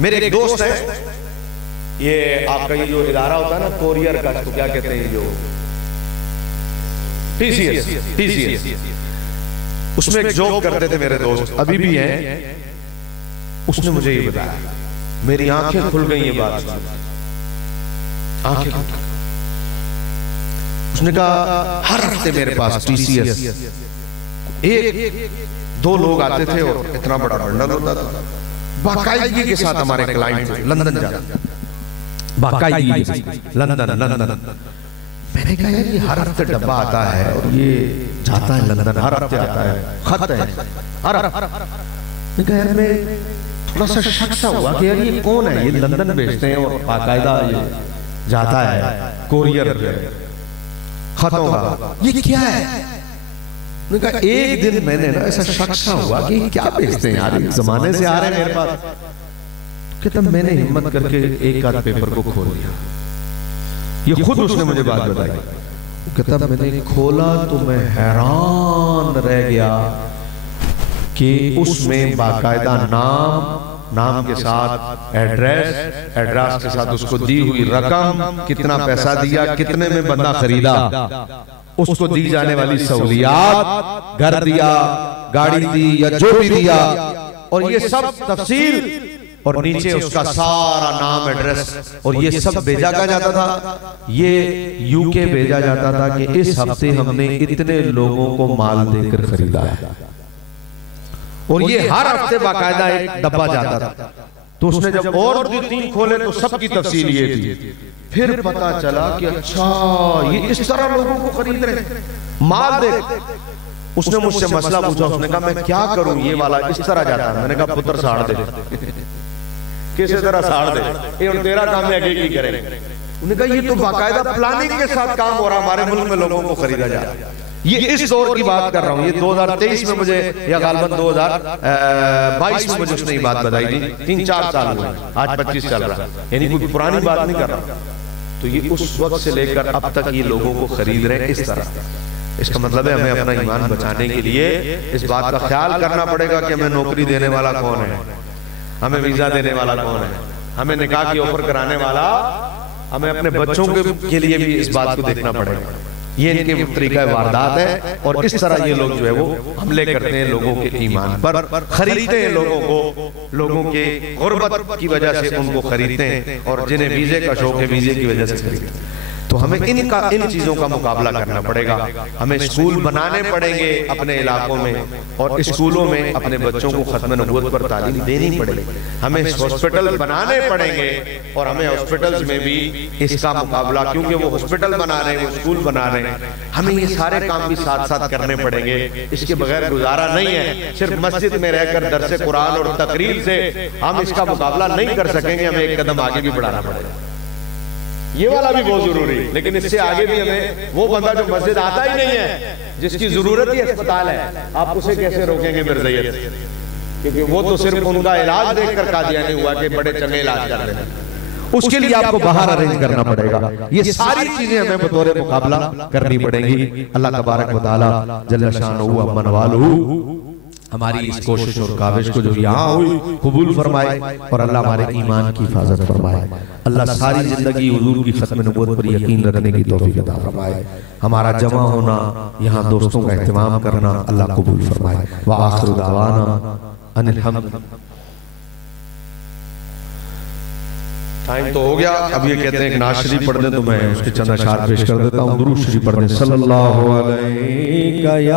मेरे एक दोस्त है, ये आपका ये जो इदारा होता है ना कोरियर का, तो क्या कहते हैं, जो टीसीएस, उसमें एक जॉब करते थे मेरे दोस्त, अभी भी हैं। उसने मुझे ये बताया, मेरी आंखें खुल गई ये बात सुन, आंखें खुल गई। उसने कहा हर हफ्ते मेरे पास टीसीएस एक दो लोग आते थे और इतना बड़ा बंडल होता था, बाकायदगी के साथ हमारे क्लाइंट लंदन जाते, बाकायदगी लंदन। मैंने कहा यार ये हर हफ्ते डब्बा आता है और ये जाता है लंदन, हर हफ्ते आता है, खत है हर हफ्ते। यार मैं थोड़ा सा शक सा हुआ कि यार ये कौन है, ये लंदन भेजते हैं और बाकायदा ये जाता है कोरियर खतों का, ये क्या है? मैंने कहा एक दिन मैंने ना ऐसा शक सा हुआ कि क्या भेजते हैं यार, जमाने से आ रहे हैं मेरे पास। कहता मैंने हिम्मत करके एक आध पेपर को खोल दिया, ये खुद उसने मुझे बात बताई। कहता मैंने खोला तो मैं हैरान रह गया कि उसमें बाकायदा नाम के साथ एड्रेस के साथ उसको दी हुई रकम, कितना पैसा दिया, कितने में बंदा खरीदा, उसको दी जाने वाली सहूलियात, घर दिया, गाड़ी दी या जो भी दिया, और ये सब तफसील, और नीचे उसका सारा नाम, एड्रेस, और ये सब भेजा जाता था। ये यूके भेजा जाता था कि इस हफ्ते हमने इतने लोगों को माल देकर खरीदा है, और ये हर हफ्ते बाकायदा एक डब्बा जाता था। तो उसने जब और भी 3 खोले तो सबकी तफसील ये थी। फिर पता चला कि अच्छा ये इस तरह लोगों को खरीद रहे माल दे। उसने मुझसे मसला पूछा, उसने कहा मैं क्या करूं, ये वाला इस तरह जाता है। मैंने कहा पुत्र साड़ दे, किसी तरह साड़ दे, ये और तेरा काम है, आगे की करें। उन्होंने कहा ये तो बाकायदा प्लानिंग के साथ काम हो रहा, हमारे मुल्क में लोगों को खरीदा जा रहा है। ये इस दौर की बात कर रहा हूँ, ये 2023 में मुझे, या गालबन 2022 में मुझे उसने ये बात बताई थी। 3-4 साल हुए, आज 25 चल रहा है, यानी कोई पुरानी बात नहीं कर रहा। तो ये उस वक्त से लेकर अब तक ये लोगों को खरीद रहे हैं इस तरह। इसका मतलब है हमें अपना ईमान बचाने के लिए इस बात का ख्याल करना पड़ेगा कि हमें नौकरी देने वाला कौन है, हमें वीजा देने वाला कौन है, हमें निकाह की ऑफर कराने वाला, हमें अपने बच्चों के लिए भी इस बात को देखना पड़ेगा। ये इनके तरीका वारदात है, और इस तरह ये लोग जो है वो हमले करते हैं लोगों के ईमान पर, खरीदते हैं लोगों को, लोगों के गुर्बत की वजह से उनको खरीदते हैं, और जिन्हें वीजे का शौक है वीजे की वजह से खरीदते हैं। तो हमें इन चीजों का मुकाबला करना पड़ेगा। हमें स्कूल बनाने पड़ेंगे अपने इलाकों में, और स्कूलों में अपने बच्चों को खत्म नबूवत पर तालीम देनी पड़ेगी। हमें हॉस्पिटल बनाने पड़ेंगे, और हमें हॉस्पिटल्स में भी इसका मुकाबला, क्योंकि वो हॉस्पिटल बना रहे हैं, वो स्कूल बना रहे हैं, हमें ये सारे काम भी साथ साथ करने पड़ेंगे। इसके बगैर गुजारा नहीं है। सिर्फ मस्जिद में रहकर दरसे कुरान और तकरीर से हम इसका मुकाबला नहीं कर सकेंगे, हमें एक कदम आगे भी बढ़ाना पड़ेगा। ये वाला भी बहुत जरूरी है, लेकिन इससे आगे भी हमें वो बंदा जो मस्जिद आता ही नहीं है, जिसकी जरूरत ही अस्पताल है, आप उसे कैसे रोकेंगे मिर्ज़ैयत? क्योंकि वो तो सिर्फ उनका इलाज देखकर कादियानी हुआ कि बड़े चंगे इलाज कर रहे हैं। उसके लिए आपको बाहर अरेंज करना पड़ेगा। ये सारी चीजें हमें बतौर मुकाबला करनी पड़ेंगी। अल्लाह तबारक व तआला जल्ल शानहू अम्मन वालहू हमारी इस कोशिश और काविश को जो यहाँ हुई कबूल फरमाए, और अल्लाह हमारे ईमान की हिफाजत फरमाए। अल्लाह सारी जिंदगी हुजूर की खत्म नबूवत पर यकीन रखने की तौफीक अता फरमाए। हमारा जमा होना, यहाँ दोस्तों का एहतमाम करना अल्लाह कबूल फरमाए। व आखिरु दावाना अनिल हम्द। टाइम तो हो गया। अब ये कहते हैं कि नाज़ शरीफ पढ़ दें, तो मैं उसके चंद अशआर पेश कर देता हूँ। दुरूद शरीफ पढ़ दें। सल्लल्लाहु अलैहि